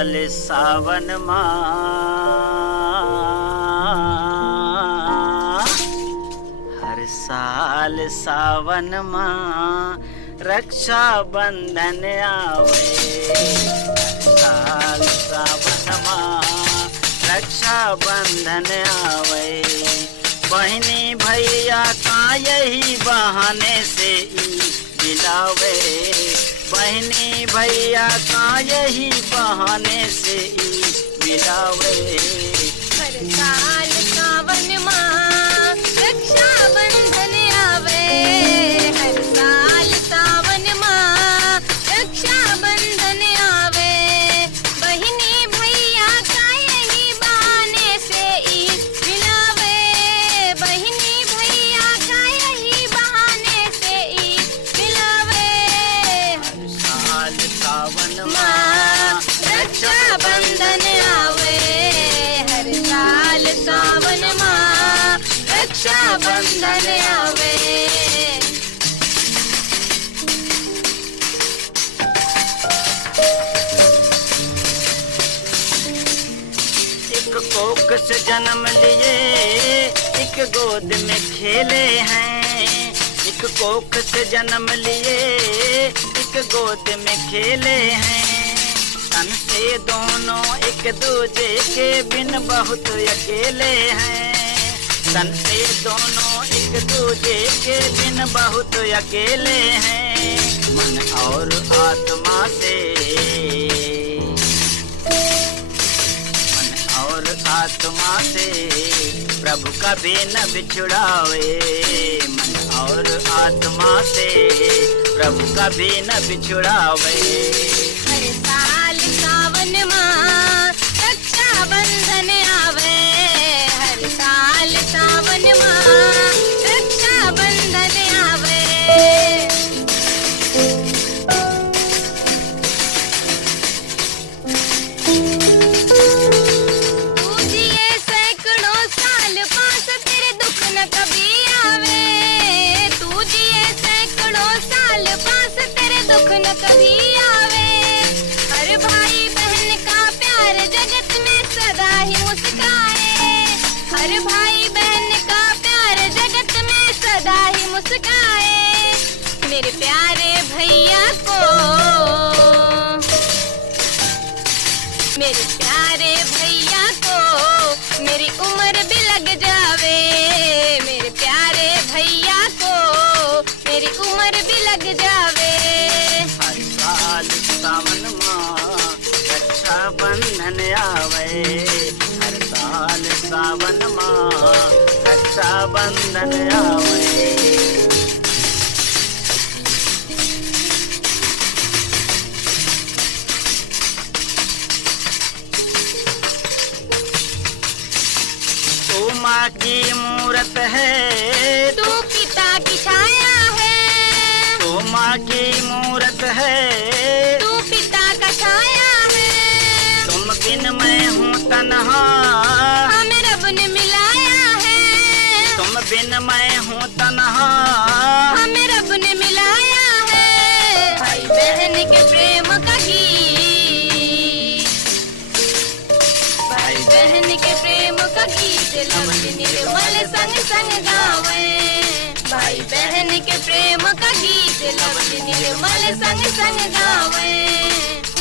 साल सावन माँ, हर साल सावन माँ रक्षा बंधन आवे। हर साल सावन माँ रक्षा बंधन आवे। बहनी भैया का यही बहाने से मिलावे। बहनी भैया का यही बहाने से मिलावे। हर साल सावन माँ रक्षा बंधन आवे। हर साल सावन माँ रक्षा बंधन आवे। बहनी भैया का यही बहाने से मिलावे। बहनी भैया का यही बहाने से मिलावे। हर साल सावन माँ रक्षा बंधन आवे। हर साल सावन माँ रक्षा बंधन आवे। एक कोख से जन्म लिए एक गोद में खेले हैं। एक कोख से जन्म लिए एक गोद में खेले हैं। तन से दोनों एक दूजे के बिन बहुत अकेले हैं। तन से दोनों एक दूजे के बिन बहुत अकेले हैं। मन और आत्मा से और आत्मा से प्रभु कभी न बिछुड़ावे। मन और आत्मा से प्रभु कभी न बिछुड़ावे। हर साल सावन माँ रक्षा बंधन आवे। हर साल सावन माँ रक्षा बंधन आवे। कभी आवे। हर भाई बहन का प्यार जगत में सदा ही मुस्काए। हर भाई बहन का प्यार जगत में सदा ही मुस्काए। मेरे प्यारे भैया को, मेरे प्यारे भैया को मेरी उम्र भी लग जावे। मेरे प्यारे भैया को मेरी उम्र भी लग जावे। सावन माँ रक्षा बंधन आवे। हर साल सावन माँ रक्षा बंधन आवे। तू माँ की मूरत है, तू पिता की छाया है। तू माँ की मूरत है, तू पिता का छाया है। तुम बिन मैं हूँ तन्हा, हमें रब ने मिलाया है। तुम बिन मैं हूँ तन्हा, हमें रब ने मिलाया है। भाई बहन के प्रेम का गीत, भाई बहन के प्रेम का गीत लफ्ज निर्मल संग संग गावे। भाई बहन के प्रेम का गीत लफ्ज निर्मल संग संग गावे।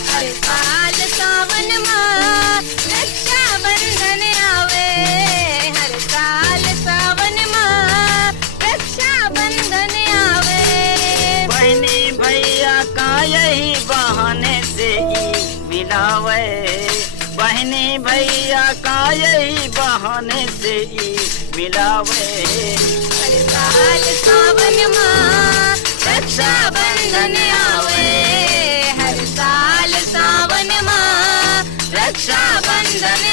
हर साल सावन माँ रक्षा बंधन आवे। हर साल सावन माँ रक्षा बंधन आवे। बहनी भैया का यही बहाने से मिलावे। बहनी भैया का यही बहाने से मिलावे। हर साल सावन माँ रक्षा बंधन आवे। हर साल सावन माँ रक्षा बंधन